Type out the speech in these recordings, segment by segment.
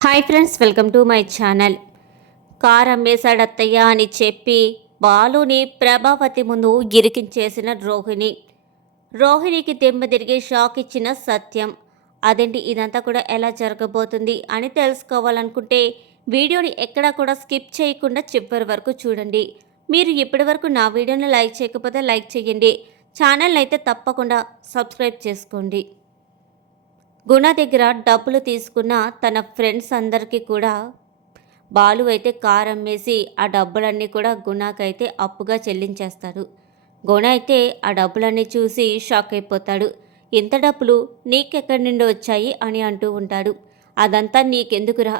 Hi friends, welcome to my channel. Car అమ్మేశాడు అత్తయ్య అని చెప్పి బాలుని ప్రభావతి ముందు ఇరికించేసిన రోహిణి. రోహిణికి దెమ్మ తిరిగి షాక్ ఇచ్చిన సత్యం. అదేంటి ఇదంతా కూడా ఎలా జరగబోతుంది అని తెలుసుకోవాలనుకుంటే వీడియోని ఎక్కడా కూడా స్కిప్ చేయకుండా చివరి వరకు చూడండి. మీరు ఇప్పటి వరకు నా వీడియోని లైక్ చేయకపోతే లైక్ చేయండి. ఛానల్ని అయితే తప్పకుండా సబ్స్క్రైబ్ చేసుకోండి. గుణ దగ్గర డబ్బులు తీసుకున్న తన ఫ్రెండ్స్ అందరికీ కూడా బాలు అయితే కారు అమ్మేసి ఆ డబ్బులన్నీ కూడా గుణకైతే అప్పుగా చెల్లించేస్తాడు. గుణ అయితే ఆ డబ్బులన్నీ చూసి షాక్ అయిపోతాడు. ఇంత డబ్బులు నీకెక్కడి నుండి వచ్చాయి అని అంటూ ఉంటాడు. అదంతా నీకెందుకురా,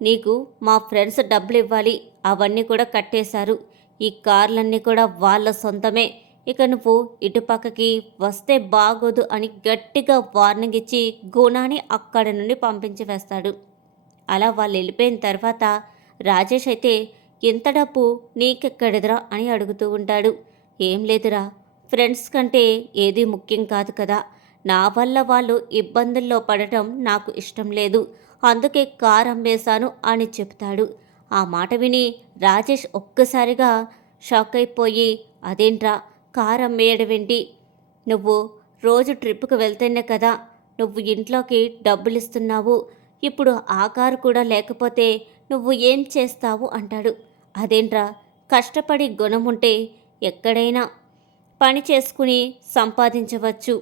నీకు మా ఫ్రెండ్స్ డబ్బులు ఇవ్వాలి, అవన్నీ కూడా కట్టేశారు. ఈ కార్లన్నీ కూడా వాళ్ళ సొంతమే. ఇక నువ్వు ఇటుపక్కకి వస్తే బాగోదు అని గట్టిగా వార్నింగ్ ఇచ్చి గుణాని అక్కడి నుండి పంపించి వేస్తాడు. అలా వాళ్ళు వెళ్ళిపోయిన తర్వాత రాజేష్ అయితే ఎంత డబ్బు నీకెక్కడిదిరా అని అడుగుతూ ఉంటాడు. ఏం లేదురా, ఫ్రెండ్స్ కంటే ఏది ముఖ్యం కాదు కదా, నా వల్ల వాళ్ళు ఇబ్బందుల్లో పడటం నాకు ఇష్టం లేదు, అందుకే కారు అమ్మేశాను అని చెప్తాడు. ఆ మాట విని రాజేష్ ఒక్కసారిగా షాక్ అయిపోయి, అదేంట్రా కారు అమ్మేయడమేంటి, నువ్వు రోజు ట్రిప్కి వెళ్తేనే కదా నువ్వు ఇంట్లోకి డబ్బులు ఇస్తున్నావు, ఇప్పుడు ఆ కారు కూడా లేకపోతే నువ్వు ఏం చేస్తావు అంటాడు. అదేంట్రా, కష్టపడి గుణం ఉంటే ఎక్కడైనా పని చేసుకుని సంపాదించవచ్చు,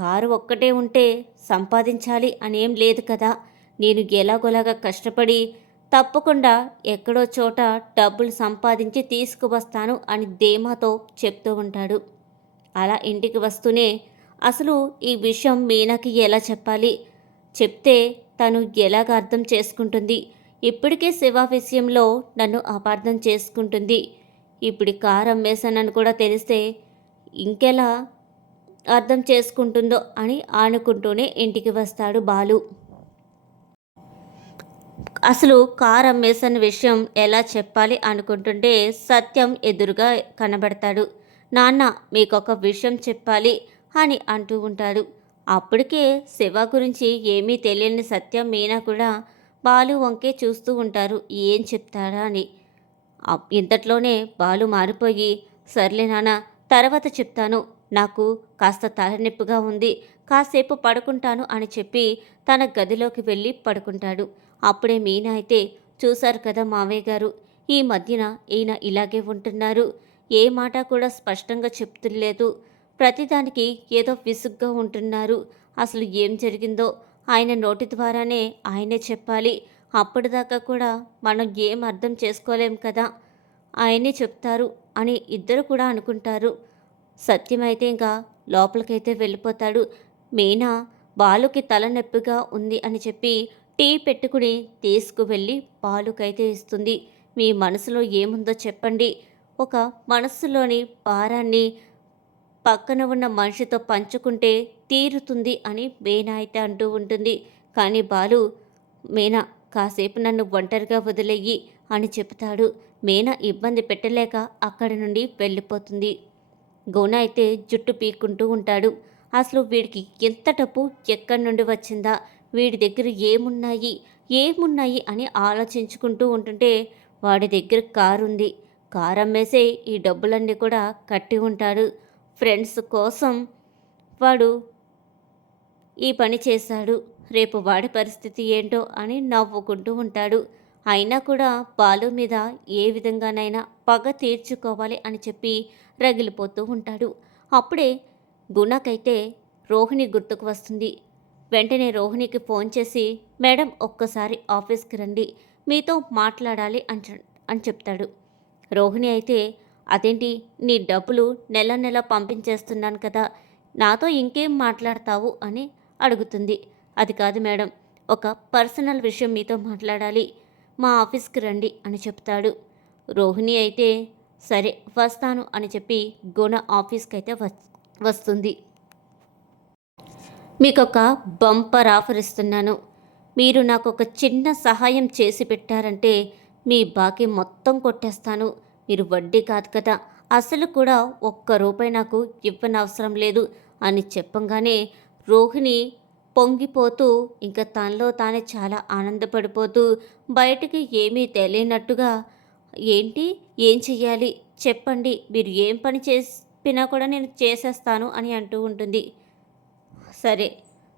కారు ఒక్కటే ఉంటే సంపాదించాలి అనేం లేదు కదా, నేను ఎలాగోలాగా కష్టపడి తప్పకుండా ఎక్కడో చోట డబ్బులు సంపాదించి తీసుకువస్తాను అని ధీమాతో చెప్తూ ఉంటాడు. అలా ఇంటికి వస్తూనే అసలు ఈ విషయం మీనాకి ఎలా చెప్పాలి, చెప్తే తను ఎలాగ అర్థం చేసుకుంటుంది, ఇప్పటికే శివ విషయంలో నన్ను అపార్థం చేసుకుంటుంది, ఇప్పుడు కారు అమ్మేశానని కూడా తెలిస్తే ఇంకెలా అర్థం చేసుకుంటుందో అని ఆనుకుంటూనే ఇంటికి వస్తాడు బాలు. అసలు కారు అమ్మేసిన విషయం ఎలా చెప్పాలి అనుకుంటుంటే సత్యం ఎదురుగా కనబడతాడు. నాన్న, మీకొక విషయం చెప్పాలి అని అంటూ ఉంటాడు. అప్పటికే శివ గురించి ఏమీ తెలియని సత్యం మీనా కూడా బాలు వంకే చూస్తూ ఉంటారు, ఏం చెప్తాడా అని. ఇంతట్లోనే బాలు మారిపోయి, సర్లే నాన్న, తర్వాత చెప్తాను, నాకు కాస్త తలనొప్పిగా ఉంది, కాసేపు పడుకుంటాను అని చెప్పి తన గదిలోకి వెళ్ళి పడుకుంటాడు. అప్పుడే మీనా అయితే, చూశారు కదా మావయ్య గారు, ఈ మధ్యన ఈయన ఇలాగే ఉంటున్నారు, ఏ మాట కూడా స్పష్టంగా చెప్తులేదు, ప్రతిదానికి ఏదో విసుగ్గా ఉంటున్నారు, అసలు ఏం జరిగిందో ఆయన నోటి ద్వారానే ఆయనే చెప్పాలి, అప్పటిదాకా కూడా మనం ఏం అర్థం చేసుకోలేం కదా, ఆయనే చెప్తారు అని ఇద్దరు కూడా అనుకుంటారు. సత్యమైతే ఇంకా లోపలికైతే వెళ్ళిపోతాడు. మీనా బాలుకి తలనొప్పిగా ఉంది అని చెప్పి టీ పెట్టుకుని తీసుకువెళ్ళి బాలుకైతే ఇస్తుంది. మీ మనసులో ఏముందో చెప్పండి, ఒక మనస్సులోని భారాన్ని పక్కన ఉన్న మనిషితో పంచుకుంటే తీరుతుంది అని మీనా అయితే అంటూ ఉంటుంది. కానీ బాలు, మీనా కాసేపు నన్ను ఒంటరిగా వదిలేయి అని చెప్తాడు. మీనా ఇబ్బంది పెట్టలేక అక్కడి నుండి వెళ్ళిపోతుంది. గుణ అయితే జుట్టు పీక్కుంటూ ఉంటాడు. అసలు వీడికి ఎంత డబ్బు ఎక్కడి నుండి వచ్చిందా, వీడి దగ్గర ఏమున్నాయి ఏమున్నాయి అని ఆలోచించుకుంటూ ఉంటుంటే వాడి దగ్గర కారు ఉంది, కారు అమ్మేసే ఈ డబ్బులన్నీ కూడా కట్టి ఉంటాడు, ఫ్రెండ్స్ కోసం వాడు ఈ పని చేశాడు, రేపు వాడి పరిస్థితి ఏంటో అని నవ్వుకుంటూ ఉంటాడు. అయినా కూడా బాలు మీద ఏ విధంగానైనా పగ తీర్చుకోవాలి అని చెప్పి రగిలిపోతూ ఉంటాడు. అప్పుడే గుణకైతే రోహిణి గుర్తుకు వస్తుంది. వెంటనే రోహిణికి ఫోన్ చేసి, మేడం ఒక్కసారి ఆఫీస్కి రండి, మీతో మాట్లాడాలి అని చెప్తాడు. రోహిణి అయితే, అదేంటి, నీ డబ్బులు నెల నెల పంపించేస్తున్నాను కదా, నాతో ఇంకేం మాట్లాడతావు అని అడుగుతుంది. అది కాదు మేడం, ఒక పర్సనల్ విషయం మీతో మాట్లాడాలి, మా ఆఫీస్కి రండి అని చెప్తాడు. రోహిణి అయితే సరే వస్తాను అని చెప్పి గుణ ఆఫీస్కి అయితే వస్తుంది. మీకు ఒక బంపర్ ఆఫర్ ఇస్తున్నాను, మీరు నాకు ఒక చిన్న సహాయం చేసి పెట్టారంటే మీ బాకీ మొత్తం కొట్టేస్తాను, మీరు వడ్డీ కాదు కదా, అసలు కూడా ఒక్క రూపాయి నాకు ఇవ్వనవసరం లేదు అని చెప్పంగానే రోహిణి పొంగిపోతూ ఇంకా తనలో తానే చాలా ఆనందపడిపోతూ బయటికి ఏమీ తెలియనట్టుగా ఏంటి ఏం చెయ్యాలి చెప్పండి మీరు ఏం పని చెప్పినా కూడా నేను చేసేస్తాను అని అంటూ ఉంటుంది. సరే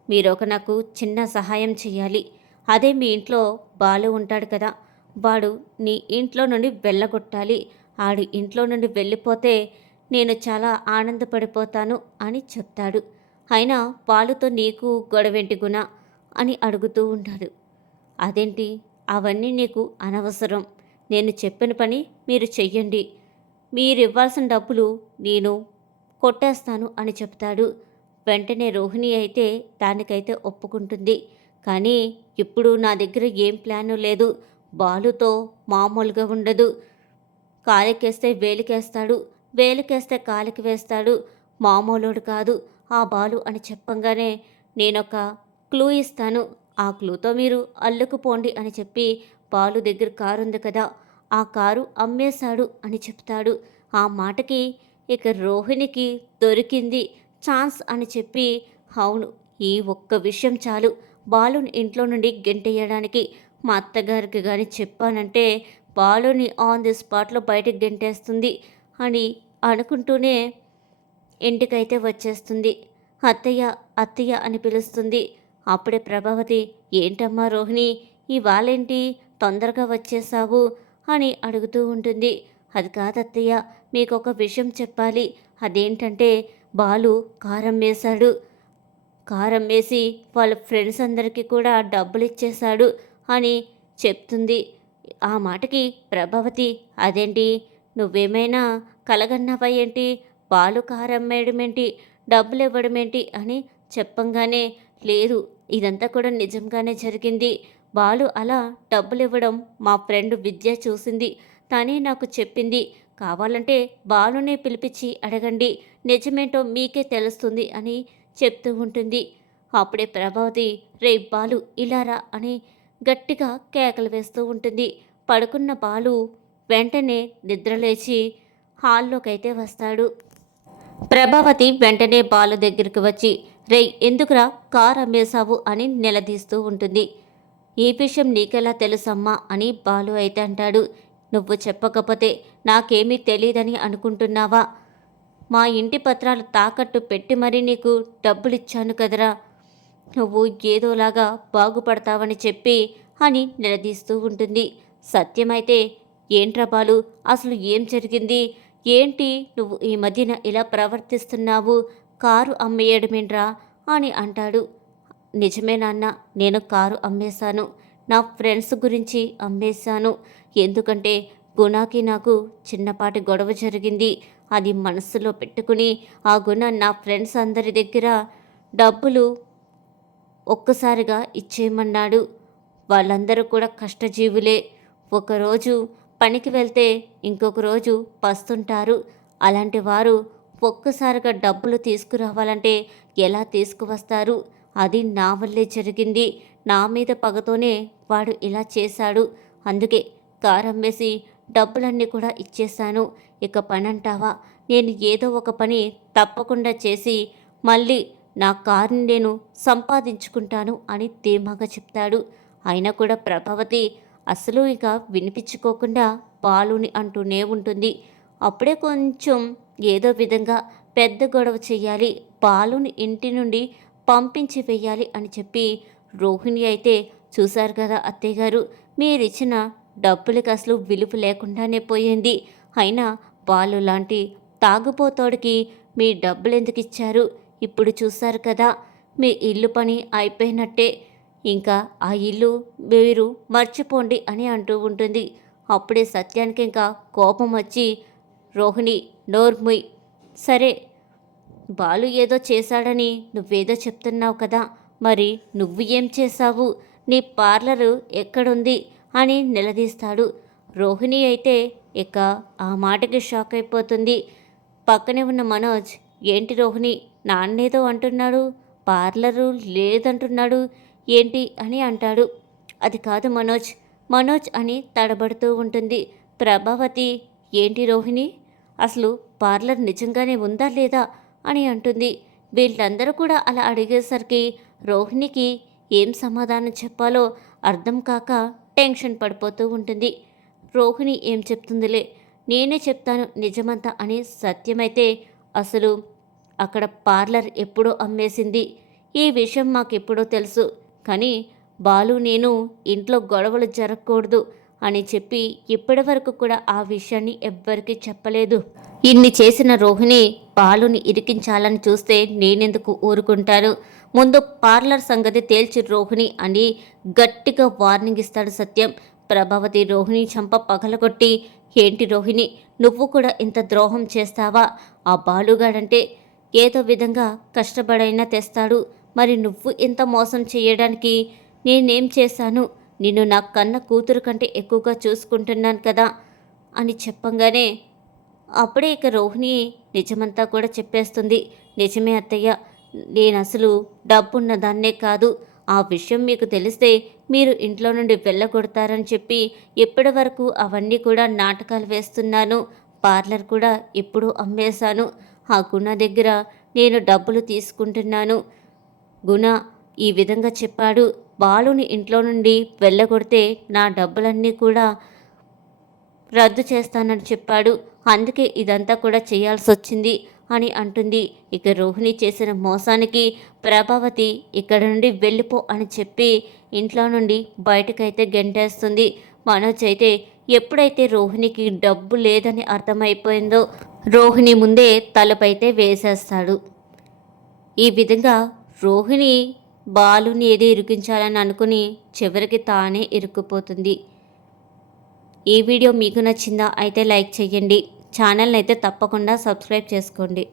మీరు ఒక నాకు చిన్న సహాయం చేయాలి. అదే మీ ఇంట్లో బాలు ఉంటాడు కదా, వాడు నీ ఇంట్లో నుండి వెళ్ళగొట్టాలి. ఆడి ఇంట్లో నుండి వెళ్ళిపోతే నేను చాలా ఆనందపడిపోతాను అని చెప్తాడు. అయినా బాలుతో నీకు గొడవేంటి గుణ అని అడుగుతూ ఉంటాడు. అదేంటి అవన్నీ నీకు అనవసరం. నేను చెప్పిన పని మీరు చెయ్యండి. మీరివ్వాల్సిన డబ్బులు నేను కొట్టేస్తాను అని చెప్తాడు. వెంటనే రోహిణి అయితే దానికైతే ఒప్పుకుంటుంది. కానీ ఇప్పుడు నా దగ్గర ఏం ప్లాను లేదు. బాలుతో మామూలుగా ఉండదు. కాలికేస్తే వేలికేస్తాడు, వేలికేస్తే కాలికి వేస్తాడు. మామూలోడు కాదు ఆ బాలు అని చెప్పంగానే నేనొక క్లూ ఇస్తాను. ఆ క్లూతో మీరు అల్లుకుపోండి అని చెప్పి బాలు దగ్గర కారు ఉంది కదా, ఆ కారు అమ్మేశాడు అని చెప్తాడు. ఆ మాటకి ఇక రోహిణికి దొరికింది ఛాన్స్ అని చెప్పి అవును ఈ ఒక్క విషయం చాలు బాలుని ఇంట్లో నుండి గెంటేయడానికి. మా అత్తగారికి కానీ చెప్పానంటే బాలుని ఆన్ ది స్పాట్లో బయటికి గెంటేస్తుంది అని అనుకుంటూనే ఇంటికైతే వచ్చేస్తుంది. అత్తయ్య అత్తయ్య అని పిలుస్తుంది. అప్పుడే ప్రభావతి ఏంటమ్మా రోహిణి ఇవాళేంటి తొందరగా వచ్చేసావు అని అడుగుతూ ఉంటుంది. అది కాదత్తయ్య మీకొక విషయం చెప్పాలి. అదేంటంటే బాలు కారం వేశాడు. కారం వేసి వాళ్ళ ఫ్రెండ్స్ అందరికీ కూడా డబ్బులు ఇచ్చేశాడు అని చెప్తుంది. ఆ మాటకి ప్రభావతి అదేంటి నువ్వేమైనా కలగన్నావా ఏంటి, బాలు కారం వేయడమేంటి, డబ్బులు ఇవ్వడమేంటి అని చెప్పంగానే లేదు ఇదంతా కూడా నిజంగానే జరిగింది. బాలు అలా డబ్బులు ఇవ్వడం మా ఫ్రెండ్ విద్య చూసింది, తనే నాకు చెప్పింది. కావాలంటే బాలునే పిలిపించి అడగండి, నిజమేంటో మీకే తెలుస్తుంది అని చెప్తూ ఉంటుంది. అప్పుడే ప్రభావతి రే బాలు ఇలారా అని గట్టిగా కేకలు వేస్తూ ఉంటుంది. పడుకున్న బాలు వెంటనే నిద్రలేచి హాల్లోకైతే వస్తాడు. ప్రభావతి వెంటనే బాలు దగ్గరికి వచ్చి రేయ్ ఎందుకురా కారు అమ్మేశావు అని నిలదీస్తూ ఉంటుంది. ఈ విషయం నీకెలా తెలుసమ్మా అని బాలు అయితే అంటాడు. నువ్వు చెప్పకపోతే నాకేమీ తెలీదని అనుకుంటున్నావా? మా ఇంటి పత్రాలు తాకట్టు పెట్టి మరీ నీకు డబ్బులిచ్చాను కదరా, నువ్వు ఏదోలాగా బాగుపడతావని చెప్పి అని నిలదీస్తూ ఉంటుంది. సత్యమైతే ఏంట్రా బాలు అసలు ఏం జరిగింది, ఏంటి నువ్వు ఈ మధ్యన ఇలా ప్రవర్తిస్తున్నావు, కారు అమ్మేయడమేంట్రా అని అంటాడు. నిజమే నాన్న, నేను కారు అమ్మేశాను. నా ఫ్రెండ్స్ గురించి అమ్మేశాను. ఎందుకంటే గుణాకి నాకు చిన్నపాటి గొడవ జరిగింది. అది మనసులో పెట్టుకుని ఆ గుణ నా ఫ్రెండ్స్ అందరి దగ్గర డబ్బులు ఒక్కసారిగా ఇచ్చేయమన్నాడు. వాళ్ళందరూ కూడా కష్టజీవులే. ఒకరోజు పనికి వెళ్తే ఇంకొక రోజు పస్తుంటారు. అలాంటి వారు ఒక్కసారిగా డబ్బులు తీసుకురావాలంటే ఎలా తీసుకువస్తారు? అది నా వల్లే జరిగింది. నా మీద పగతోనే వాడు ఇలా చేశాడు. అందుకే కారు అమ్మేసి డబ్బులన్నీ కూడా ఇచ్చేశాను. ఇక పని అంటావా, నేను ఏదో ఒక పని తప్పకుండా చేసి మళ్ళీ నా కారుని నేను సంపాదించుకుంటాను అని ధీమాగా చెప్తాడు. అయినా కూడా ప్రభావతి అసలు ఇక వినిపించుకోకుండా బాలుని అంటూనే ఉంటుంది. అప్పుడే కొంచెం ఏదో విధంగా పెద్ద గొడవ చెయ్యాలి, బాలుని ఇంటి నుండి పంపించి వెయ్యాలి అని చెప్పి రోహిణి అయితే చూశారు కదా అత్తయ్య గారు, మీరిచ్చిన డబ్బులకి అసలు విలువ లేకుండానే పోయింది. అయినా బాలు లాంటి తాగుపోతోడికి మీ డబ్బులు ఎందుకు ఇచ్చారు? ఇప్పుడు చూశారు కదా మీ ఇల్లు పని అయిపోయినట్టే, ఇంకా ఆ ఇల్లు మీరు మర్చిపోండి అని అంటూ ఉంటుంది. అప్పుడే సత్యానికి ఇంకా కోపం వచ్చి రోహిణి నోర్ముయ్, సరే బాలు ఏదో చేశాడని నువ్వేదో చెప్తున్నావు కదా, మరి నువ్వు ఏం చేశావు, నీ పార్లరు ఎక్కడుంది అని నిలదీస్తాడు. రోహిణి అయితే ఇక ఆ మాటకి షాక్ అయిపోతుంది. పక్కనే ఉన్న మనోజ్ ఏంటి రోహిణి నాన్నేదో అంటున్నాడు, పార్లరు లేదంటున్నాడు ఏంటి అని అంటాడు. అది కాదు మనోజ్, మనోజ్ అని తడబడుతూ ఉంటుంది. ప్రభావతి ఏంటి రోహిణి అసలు పార్లర్ నిజంగానే ఉందా లేదా అని అంటుంది. వీళ్ళందరూ కూడా అలా అడిగేసరికి రోహిణికి ఏం సమాధానం చెప్పాలో అర్థం కాక టెన్షన్ పడిపోతూ ఉంటుంది. రోహిణి ఏం చెప్తుందిలే, నేనే చెప్తాను నిజమంతా అని సత్యమైతే అసలు అక్కడ పార్లర్ ఎప్పుడో అమ్మేసింది. ఈ విషయం మాకెప్పుడో తెలుసు. కానీ బాలు నేను ఇంట్లో గొడవలు జరగకూడదు అని చెప్పి ఇప్పటి వరకు కూడా ఆ విషయాన్ని ఎవ్వరికీ చెప్పలేదు. ఇన్ని చేసిన రోహిణి బాలుని ఇరికించాలని చూస్తే నేనెందుకు ఊరుకుంటాను? ముందు పార్లర్ సంగతి తేల్చి రోహిణి అని గట్టిగా వార్నింగ్ ఇస్తాడు సత్యం. ప్రభావతి రోహిణి చంప పగలగొట్టి, ఏంటి రోహిణి, నువ్వు కూడా ఇంత ద్రోహం చేస్తావా? ఆ బాలుగాడంటే ఏదో విధంగా కష్టపడైనా తెస్తాడు. మరి నువ్వు ఇంత మోసం చేయడానికి నేనేం చేశాను? నిన్ను నా కన్న కూతురు కంటే ఎక్కువగా చూసుకుంటున్నాను కదా అని చెప్పంగానే అప్పుడే ఇక రోహిణి నిజమంతా కూడా చెప్పేస్తుంది. నిజమే అత్తయ్య, నేను అసలు డబ్బున్న దాన్నే కాదు. ఆ విషయం మీకు తెలిస్తే మీరు ఇంట్లో నుండి వెళ్ళగొడతారని చెప్పి ఇప్పటి వరకు అవన్నీ కూడా నాటకాలు వేస్తున్నాను. పార్లర్ కూడా ఎప్పుడూ అమ్మేశాను. ఆ గుణ దగ్గర నేను డబ్బులు తీసుకుంటున్నాను. గుణ ఈ విధంగా చెప్పాడు. బాలుని ఇంట్లో నుండి వెళ్ళగొడితే నా డబ్బులన్నీ కూడా రద్దు చేస్తానని చెప్పాడు. అందుకే ఇదంతా కూడా చేయాల్సి వచ్చింది అని అంటుంది. ఇక రోహిణి చేసిన మోసానికి ప్రభావతి ఇక్కడ నుండి వెళ్ళిపో అని చెప్పి ఇంట్లో నుండి బయటకైతే గెంటేస్తుంది. మనోజ్ అయితే ఎప్పుడైతే రోహిణికి డబ్బు లేదని అర్థమైపోయిందో రోహిణి ముందే తలుపైతే వేసేస్తాడు. ఈ విధంగా రోహిణి బాలుని ఏది ఇరికించాలని అనుకుని చివరికి తానే ఇరుక్కుపోతుంది. ఈ వీడియో మీకు నచ్చిందా? అయితే లైక్ చేయండి. ఛానల్ని అయితే తప్పకుండా సబ్స్క్రైబ్ చేసుకోండి.